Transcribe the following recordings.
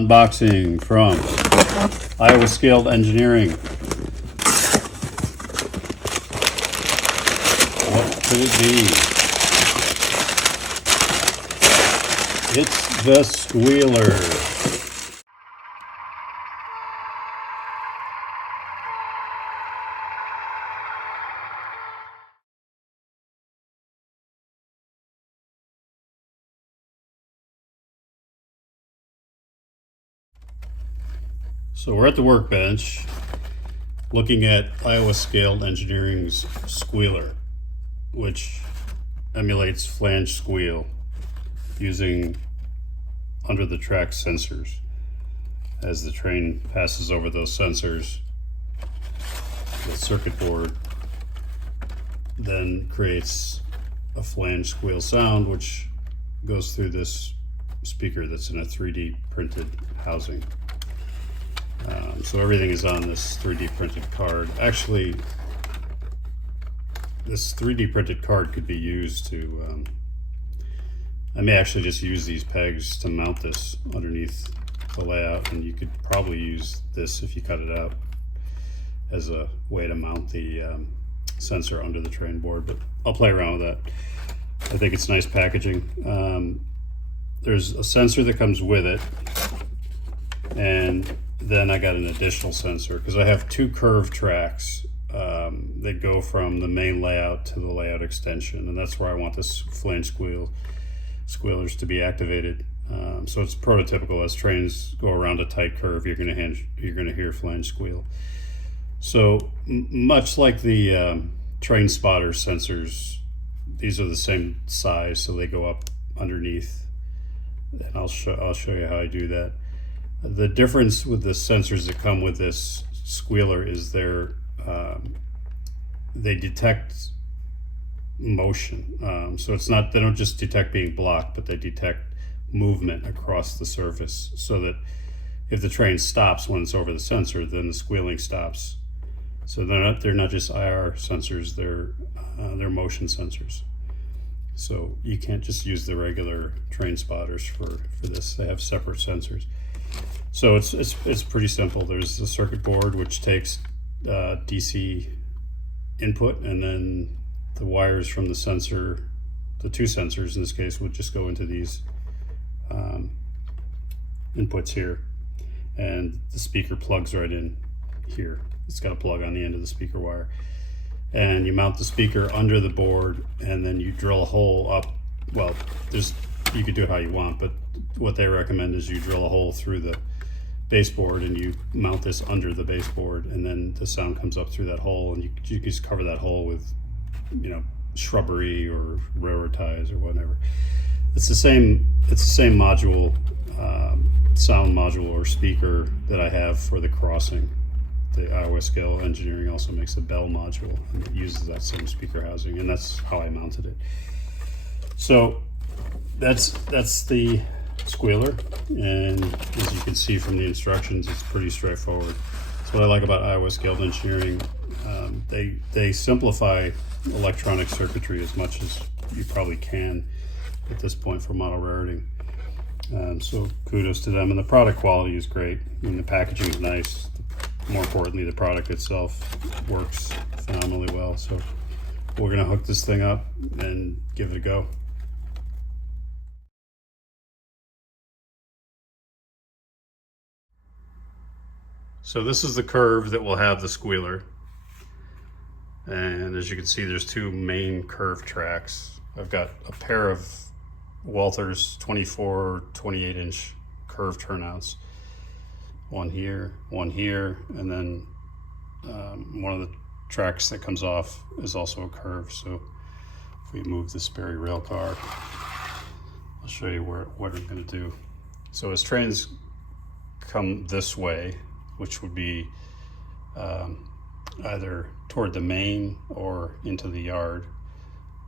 Unboxing from Iowa Scaled Engineering. What could it be? It's the Squealer. So we're at the workbench looking at Iowa Scaled Engineering's Squealer, which emulates Flange Squeal using under the track sensors. As the train passes over those sensors, the circuit board then creates a flange squeal sound, which goes through this speaker that's in a 3D printed housing. So everything is on this 3D printed card. Actually, this 3D printed card could be used to, I may actually just use these pegs to mount this underneath the layout, and you could probably use this if you cut it out as a way to mount the sensor under the train board, but I'll play around with that. I think it's nice packaging. There's a sensor that comes with it, and then I got an additional sensor because I have two curved tracks that go from the main layout to the layout extension, and that's where I want this flange squealers to be activated. So it's prototypical. As trains go around a tight curve, you're going to hear flange squeal. So much like the train spotter sensors, these are the same size, so they go up underneath, and I'll show you how I do that. The difference with the sensors that come with this Squealer is they detect motion. So it's not, they don't just detect being blocked, but they detect movement across the surface, so that if the train stops when it's over the sensor, then the squealing stops. So they're not just IR sensors, they're motion sensors. So you can't just use the regular train spotters for this. They have separate sensors. So it's pretty simple. There's the circuit board, which takes DC input, and then the wires from the sensor, the two sensors in this case, would just go into these inputs here, and the speaker plugs right in here. It's got a plug on the end of the speaker wire, and you mount the speaker under the board, and then you drill a hole up. Well, you could do it how you want, but what they recommend is you drill a hole through the baseboard and you mount this under the baseboard, and then the sound comes up through that hole, and you just cover that hole with, shrubbery or railroad ties or whatever. It's the same module, sound module or speaker that I have for the crossing. The Iowa Scale Engineering also makes a bell module, and it uses that same speaker housing, and that's how I mounted it. So that's the Squealer, and as you can see from the instructions, it's pretty straightforward. That's what I like about Iowa Scaled Engineering. They simplify electronic circuitry as much as you probably can at this point for model rarity. So kudos to them, and the product quality is great. The packaging is nice. More importantly, the product itself works phenomenally well. So we're gonna hook this thing up and give it a go. So this is the curve that will have the Squealer. And as you can see, there's two main curved tracks. I've got a pair of Walther's 24, 28 inch curved turnouts. One here, and then one of the tracks that comes off is also a curve. So if we move the Sperry rail car, I'll show you what we're gonna do. So as trains come this way, which would be either toward the main or into the yard,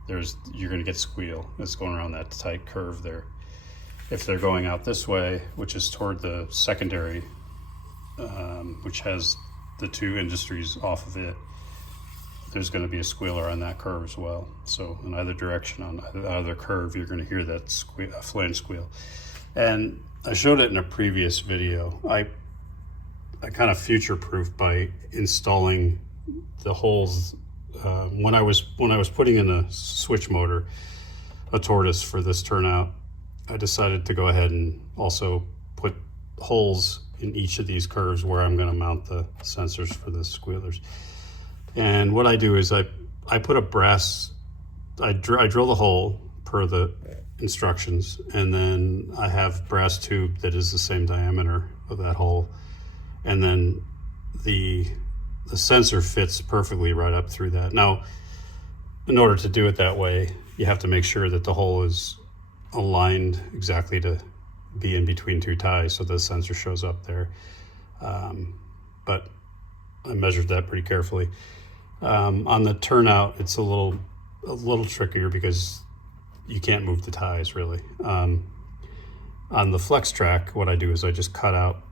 you're going to get squeal. It's going around that tight curve there. If they're going out this way, which is toward the secondary, which has the two industries off of it, there's going to be a squealer on that curve as well. So in either direction on either curve, you're going to hear that flange squeal. And I showed it in a previous video. I kind of future-proofed by installing the holes. When I was putting in a switch motor, a tortoise for this turnout, I decided to go ahead and also put holes in each of these curves where I'm going to mount the sensors for the squealers. And what I do is I put a brass, I drill the hole per the instructions, and then I have brass tube that is the same diameter of that hole, and then the sensor fits perfectly right up through that. Now, in order to do it that way, you have to make sure that the hole is aligned exactly to be in between two ties so the sensor shows up there. But I measured that pretty carefully. On the turnout, it's a little trickier because you can't move the ties really. On the flex track, what I do is I just cut out,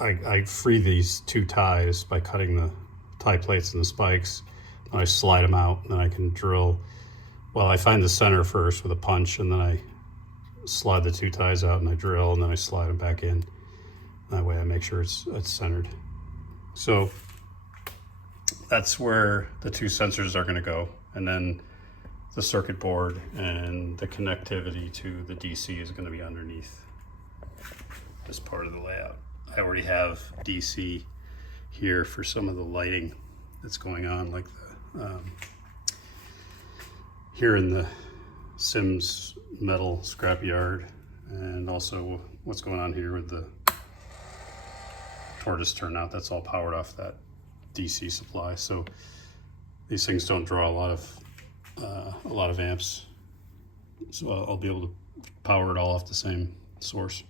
I free these two ties by cutting the tie plates and the spikes. And I slide them out, and then I can drill. Well, I find the center first with a punch, and then I slide the two ties out and I drill, and then I slide them back in. That way I make sure it's centered. So that's where the two sensors are going to go, and then the circuit board and the connectivity to the DC is going to be underneath this part of the layout. I already have DC here for some of the lighting that's going on, like the here in the Sims metal scrapyard, and also what's going on here with the tortoise turnout. That's all powered off that DC supply, so these things don't draw a lot of amps, so I'll be able to power it all off the same source.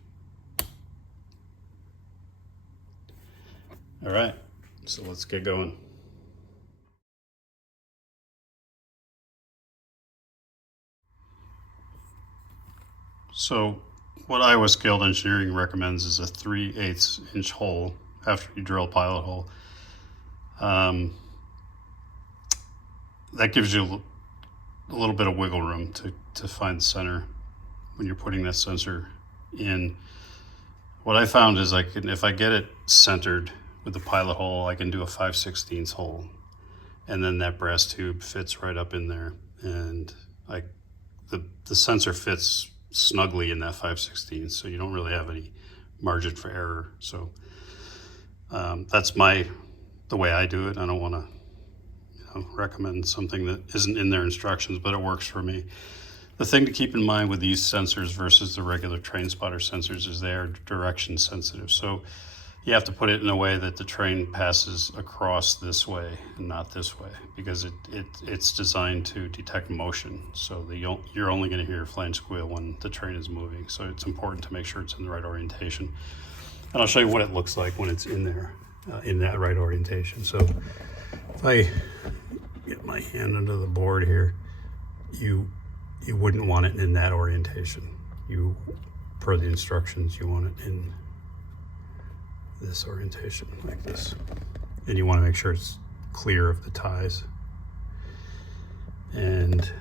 All right, so let's get going. So what Iowa Scaled Engineering recommends is a 3/8 inch hole after you drill a pilot hole. That gives you a little bit of wiggle room to find the center when you're putting that sensor in. What I found is if I get it centered with the pilot hole, I can do a 5/16 hole, and then that brass tube fits right up in there, and the sensor fits snugly in that 5/16, so you don't really have any margin for error. So that's the way I do it. I don't want to recommend something that isn't in their instructions, but it works for me. The thing to keep in mind with these sensors versus the regular train spotter sensors is they are direction sensitive. So you have to put it in a way that the train passes across this way and not this way, because it's designed to detect motion. So you're only going to hear flange squeal when the train is moving. So it's important to make sure it's in the right orientation. And I'll show you what it looks like when it's in there, in that right orientation. So if I get my hand under the board here, you wouldn't want it in that orientation. Per the instructions, you want it in this orientation, like this. And you want to make sure it's clear of the ties. And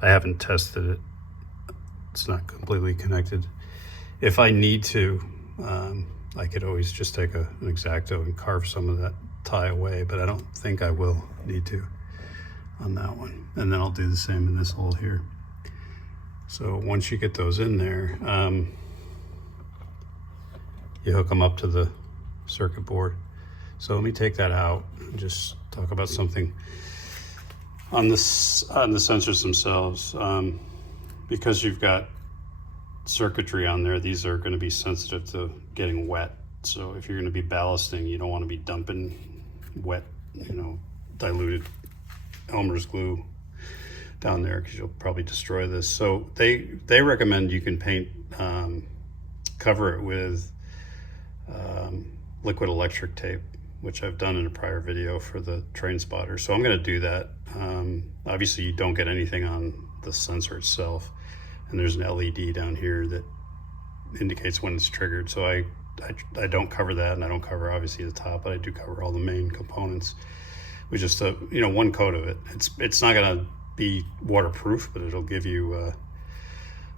I haven't tested it. It's not completely connected. If I need to, I could always just take an X-Acto and carve some of that tie away, but I don't think I will need to on that one. And then I'll do the same in this hole here. So once you get those in there, you hook them up to the circuit board. So let me take that out and just talk about something on the sensors themselves. Because you've got circuitry on there, these are going to be sensitive to getting wet. So if you're going to be ballasting, you don't want to be dumping wet, diluted Elmer's glue down there, because you'll probably destroy this. So they recommend you can paint, cover it with liquid electric tape, which I've done in a prior video for the train spotter. So I'm going to do that. Obviously you don't get anything on the sensor itself, and there's an LED down here that indicates when it's triggered. So I don't cover that, and I don't cover obviously the top, but I do cover all the main components with just one coat of it. It's not going to be waterproof, but it'll give you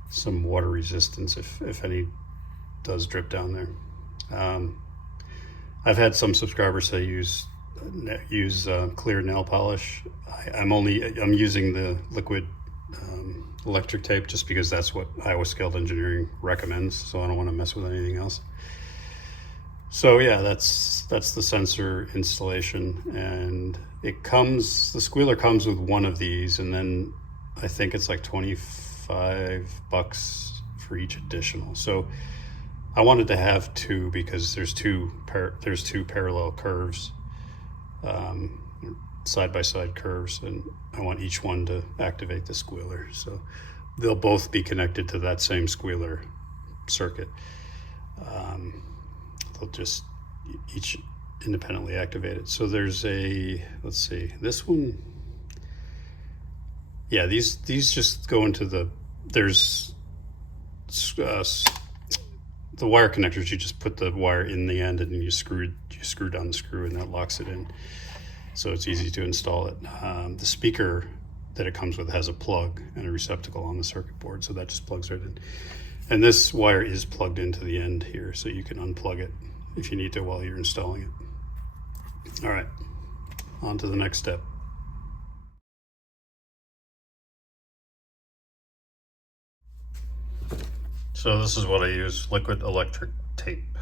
some water resistance if any does drip down there. I've had some subscribers say use clear nail polish. I'm using the liquid electric tape just because that's what Iowa Scaled Engineering recommends, so I don't want to mess with anything else. So yeah, that's the sensor installation, and the squealer comes with one of these, and then I think it's like $25 for each additional. So I wanted to have two because there's two parallel curves, side-by-side curves, and I want each one to activate the squealer. So they'll both be connected to that same squealer circuit. They'll just each independently activate it. So there's let's see, this one. Yeah, these just go into there's the wire connectors. You just put the wire in the end and you screw down the screw, and that locks it in. So it's easy to install it. The speaker that it comes with has a plug and a receptacle on the circuit board, so that just plugs right in. And this wire is plugged into the end here, so you can unplug it if you need to while you're installing it. All right, on to the next step. So this is what I use, liquid electric tape.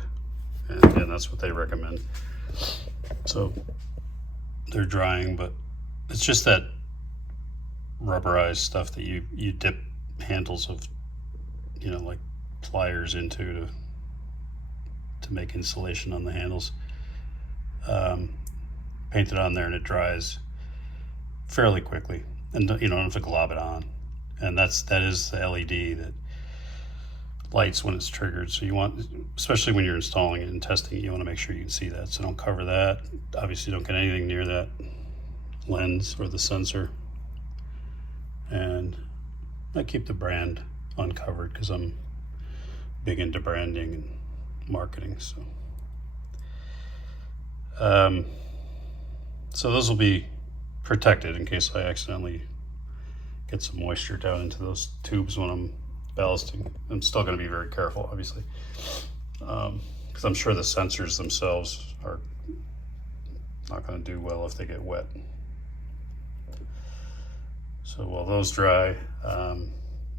And again, that's what they recommend. So they're drying, but it's just that rubberized stuff that you dip handles of, like pliers into to make insulation on the handles. Paint it on there and it dries fairly quickly, and you don't have to glob it on. And that is the LED that lights when it's triggered. So you want, especially when you're installing it and testing it, you want to make sure you can see that. So don't cover that. Obviously don't get anything near that lens or the sensor. And I keep the brand uncovered because I'm big into branding and marketing. So those will be protected in case I accidentally get some moisture down into those tubes when I'm ballasting. I'm still going to be very careful, obviously, because I'm sure the sensors themselves are not going to do well if they get wet. So while those dry,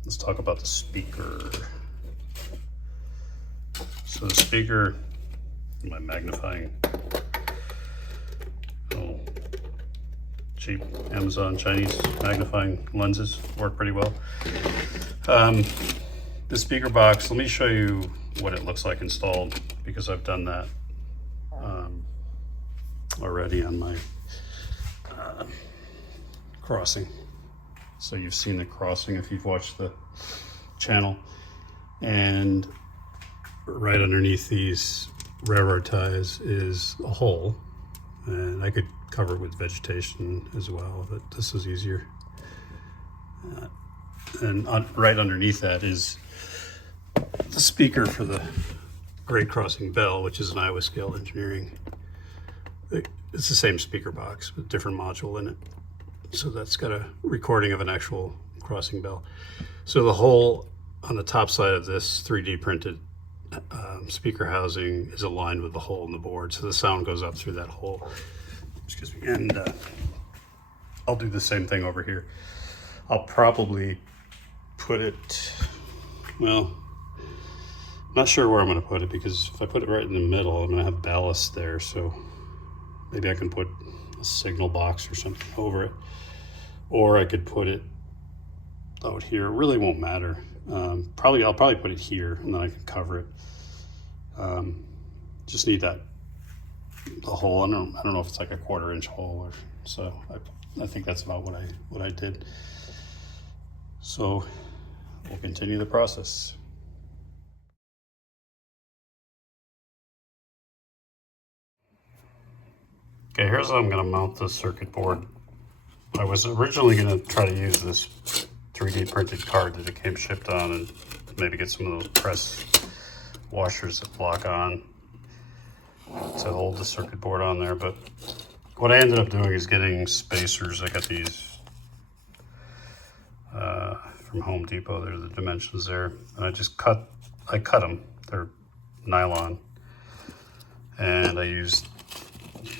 let's talk about the speaker. So the speaker, my magnifying, cheap Amazon Chinese magnifying lenses work pretty well. The speaker box, let me show you what it looks like installed, because I've done that already on my crossing. So you've seen the crossing if you've watched the channel, and right underneath these railroad ties is a hole, and I could cover it with vegetation as well, but this is easier. And right underneath that is the speaker for the grade crossing bell, which is an Iowa Scaled Engineering. It's the same speaker box with different module in it. So that's got a recording of an actual crossing bell. So the hole on the top side of this 3D printed speaker housing is aligned with the hole in the board, so the sound goes up through that hole. Excuse me. And I'll do the same thing over here. I'll probably put it, well, I'm not sure where I'm going to put it, because if I put it right in the middle, I'm going to have ballast there, so maybe I can put a signal box or something over it, or I could put it out here. It really won't matter. I'll probably put it here, and then I can cover it. Just need the hole. I don't know if it's like a 1/4 inch hole, or so. I think that's about what I did. So we'll continue the process. Okay, here's how I'm going to mount the circuit board. I was originally going to try to use this 3D printed card that it came shipped on, and maybe get some of those press washers that lock on to hold the circuit board on there. But what I ended up doing is getting spacers. I got these from Home Depot. They're the dimensions there, and I cut them. They're nylon, and I used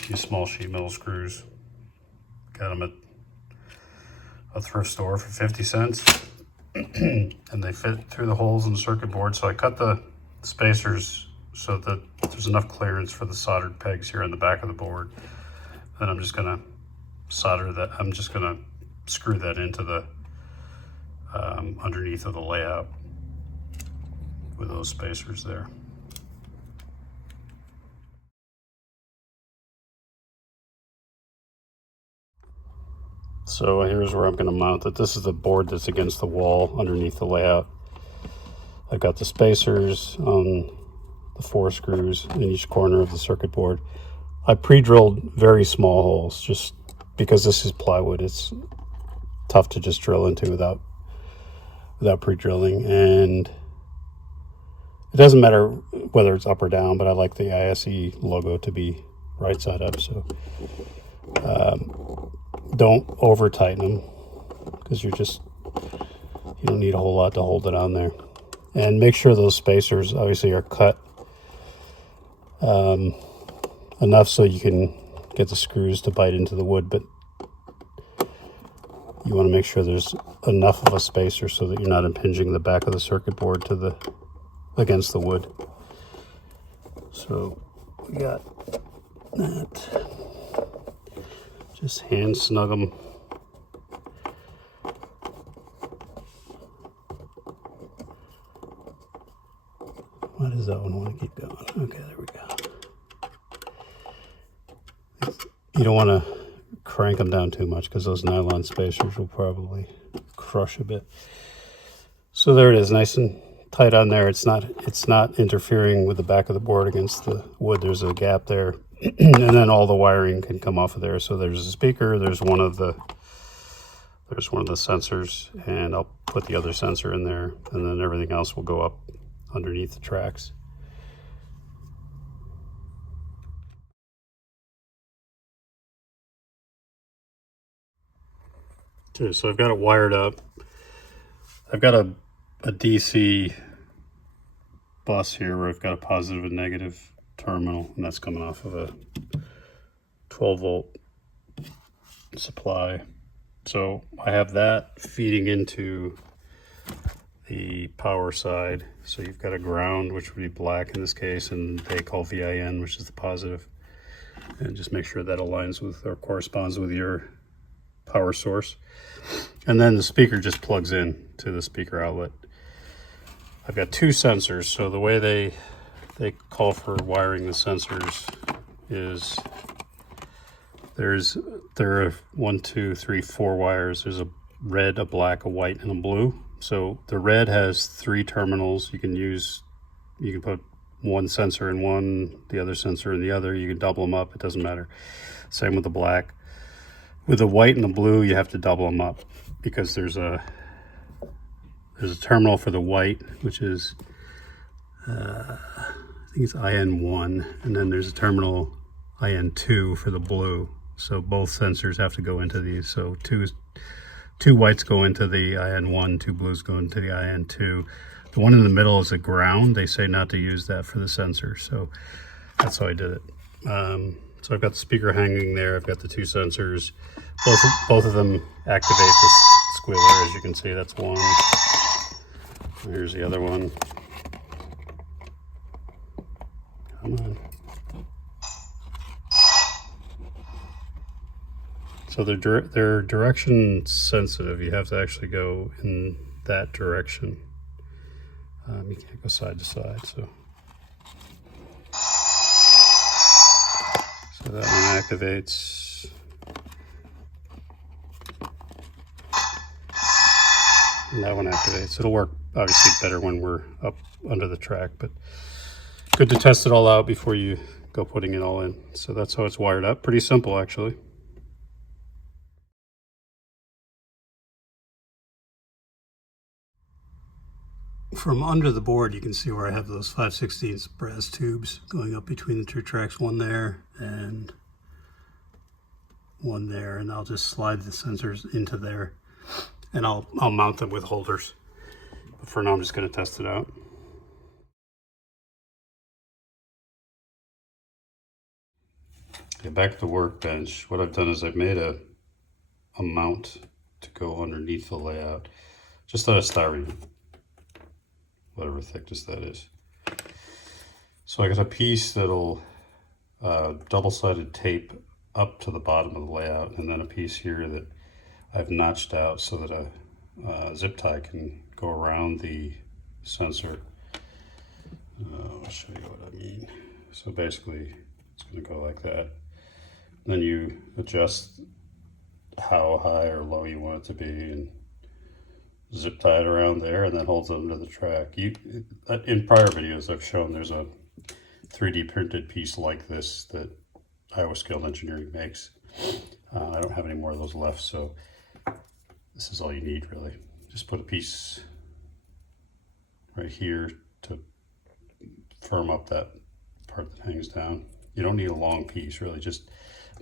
these small sheet metal screws. Got them at a thrift store for 50 cents. And they fit through the holes in the circuit board. So I cut the spacers so that there's enough clearance for the soldered pegs here on the back of the board. Then I'm just gonna solder that. I'm just gonna screw that into the underneath of the layout with those spacers there. So here's where I'm going to mount it. This is the board that's against the wall underneath the layout. I've got the spacers on the 4 screws in each corner of the circuit board. I pre-drilled very small holes just because this is plywood. It's tough to just drill into without pre-drilling, and it doesn't matter whether it's up or down, but I like the ISE logo to be right side up. So don't over tighten them because you don't need a whole lot to hold it on there. And make sure those spacers obviously are cut enough so you can get the screws to bite into the wood, but you want to make sure there's enough of a spacer so that you're not impinging the back of the circuit board against the wood. So we got that. Just hand snug them. Why does that one want to keep going? Okay, there we go. You don't want to crank them down too much because those nylon spacers will probably crush a bit. So there it is, nice and tight on there. It's not interfering with the back of the board against the wood. There's a gap there. And then all the wiring can come off of there. So there's a speaker, there's one of the sensors, and I'll put the other sensor in there, and then everything else will go up underneath the tracks. Okay, so I've got it wired up. I've got a DC bus here where I've got a positive and negative terminal, and that's coming off of a 12-volt supply. So I have that feeding into the power side. So you've got a ground, which would be black in this case, and they call VIN, which is the positive. And just make sure that aligns with or corresponds with your power source. And then the speaker just plugs in to the speaker outlet. I've got 2 sensors, so the way they call for wiring the sensors is there are 1, 2, 3, 4 wires. There's a red, a black, a white, and a blue. So the red has 3 terminals. You can put one sensor in one, the other sensor in the other. You can double them up, it doesn't matter. Same with the black. With the white and the blue, you have to double them up because there's a terminal for the white, which is I think it's IN1, and then there's a terminal IN2 for the blue. So both sensors have to go into these. So two whites go into the IN1, 2 blues go into the IN2. The one in the middle is a ground. They say not to use that for the sensor, so that's how I did it. So I've got the speaker hanging there. I've got the 2 sensors. Both of them activate the squealer, as you can see. That's one. Here's the other one. Come on. So they're direction sensitive. You have to actually go in that direction. You can't go side to side. So that one activates. And that one activates. It'll work obviously better when we're up under the track, but good to test it all out before you go putting it all in. So that's how it's wired up. Pretty simple, actually. From under the board, you can see where I have those 5/16 brass tubes going up between the 2 tracks, one there and one there, and I'll just slide the sensors into there, and I'll mount them with holders. But for now, I'm just going to test it out. Yeah, back at the workbench, what I've done is I've made a mount to go underneath the layout, just out of styrene, whatever thickness that is. So I got a piece that'll double-sided tape up to the bottom of the layout, and then a piece here that I've notched out so that a zip tie can go around the sensor. I'll show you what I mean. So basically, it's going to go like that. Then you adjust how high or low you want it to be and zip tie it around there, and then holds it under the track. In prior videos I've shown there's a 3D printed piece like this that Iowa Skilled Engineering makes. I don't have any more of those left, so this is all you need really. Just put a piece right here to firm up that part that hangs down. You don't need a long piece really, just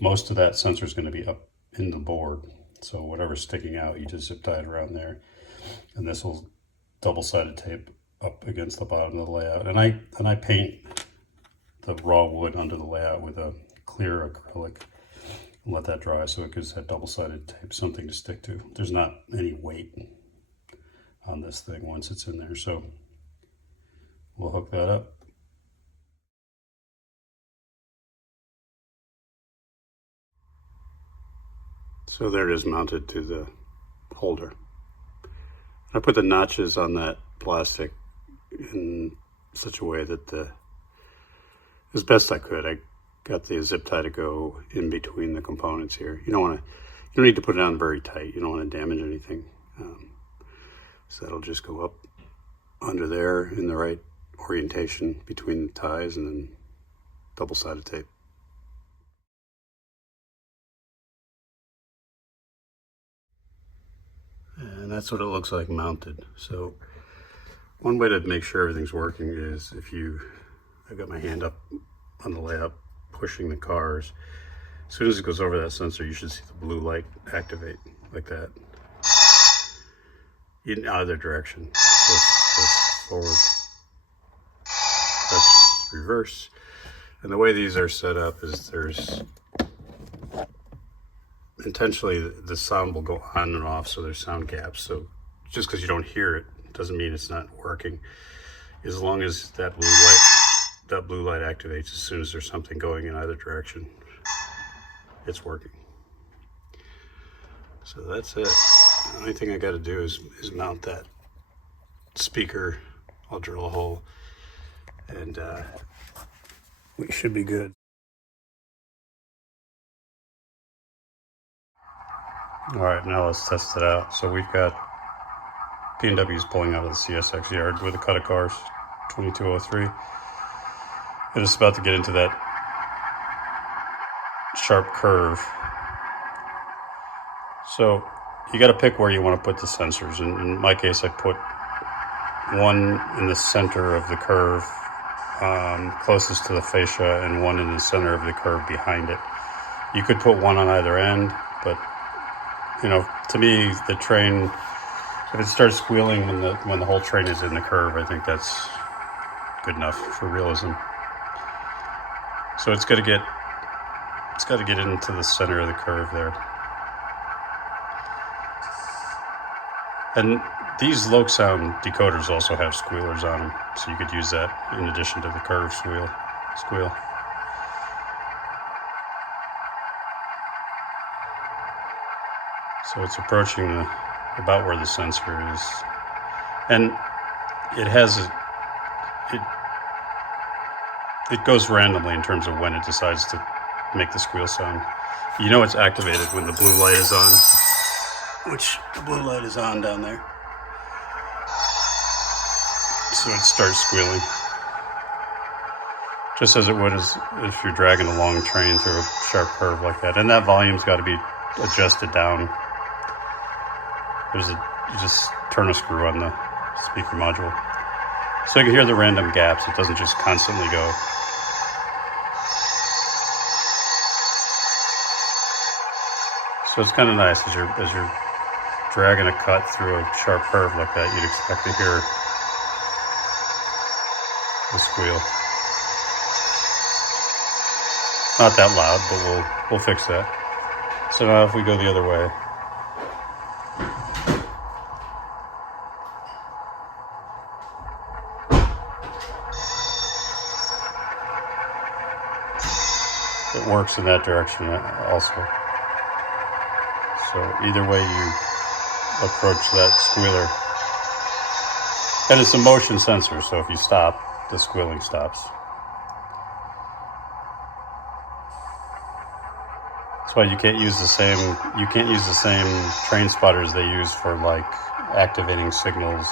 most of that sensor is going to be up in the board, so whatever's sticking out you just zip tie it around there, and this will double-sided tape up against the bottom of the layout. And I paint the raw wood under the layout with a clear acrylic and let that dry, so it gives that double-sided tape something to stick to. There's not any weight on this thing once it's in there, so we'll hook that up. So there it is, mounted to the holder. I put the notches on that plastic in such a way that as best I could, I got the zip tie to go in between the components here. You don't need to put it on very tight. You don't want to damage anything. So that'll just go up under there in the right orientation between the ties, and then double-sided tape. And that's what it looks like mounted. So one way to make sure everything's working is I've got my hand up on the layout pushing the cars. As soon as it goes over that sensor, you should see the blue light activate like that in either direction. So that's forward, that's reverse. And the way these are set up is there's intentionally the sound will go on and off, so there's sound gaps. So just because you don't hear it doesn't mean it's not working. As long as that blue light activates as soon as there's something going in either direction, it's working. So that's it. The only thing I got to do is mount that speaker. I'll drill a hole, and we should be good. All right, now let's test it out. So we've got P&W's pulling out of the CSX yard with a cut of cars, 2203. And it's about to get into that sharp curve. So you got to pick where you want to put the sensors. And in my case, I put one in the center of the curve, closest to the fascia, and one in the center of the curve behind it. You could put one on either end, but to me, the train, if it starts squealing when the whole train is in the curve, I think that's good enough for realism. So it's got to get into the center of the curve there. And these low sound decoders also have squealers on them, so you could use that in addition to the curve squeal. So it's approaching about where the sensor is, and it goes randomly in terms of when it decides to make the squeal sound. You know it's activated when the blue light is on, which the blue light is on down there. So it starts squealing, just as it would if you're dragging a long train through a sharp curve like that. And that volume's got to be adjusted down. You just turn a screw on the speaker module, so you can hear the random gaps. It doesn't just constantly go. So it's kind of nice as you're dragging a cut through a sharp curve like that. You'd expect to hear the squeal. Not that loud, but we'll fix that. So now if we go the other way, it works in that direction also. So either way you approach that squealer, and it's a motion sensor, so if you stop, the squealing stops. That's why you can't use the same train spotters they use for like activating signals,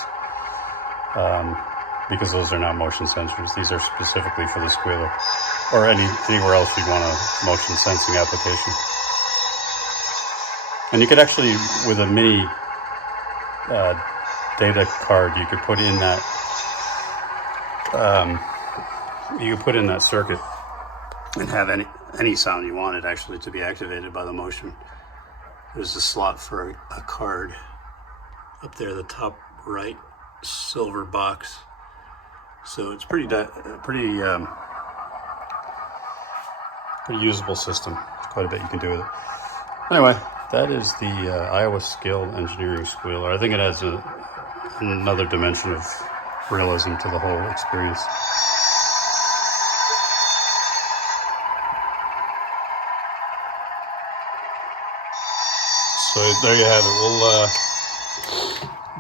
because those are not motion sensors. These are specifically for the squealer, or anywhere else you'd want a motion sensing application. And you could actually, with a mini data card, you could put in that circuit and have any sound you wanted actually to be activated by the motion. There's a slot for a card up there, the top right silver box. So it's pretty usable system. There's quite a bit you can do with it. Anyway, that is the Iowa Scale Engineering Squealer. I think it adds another dimension of realism to the whole experience. So there you have it.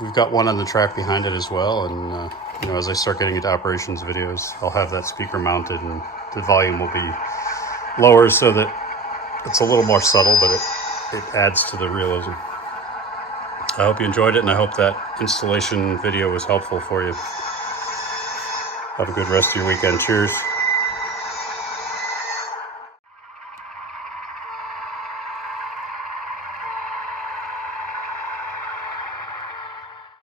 We've got one on the track behind it as well, and as I start getting into operations videos, I'll have that speaker mounted, and the volume will be lower so that it's a little more subtle, but it adds to the realism. I hope you enjoyed it, and I hope that installation video was helpful for you. Have a good rest of your weekend. Cheers.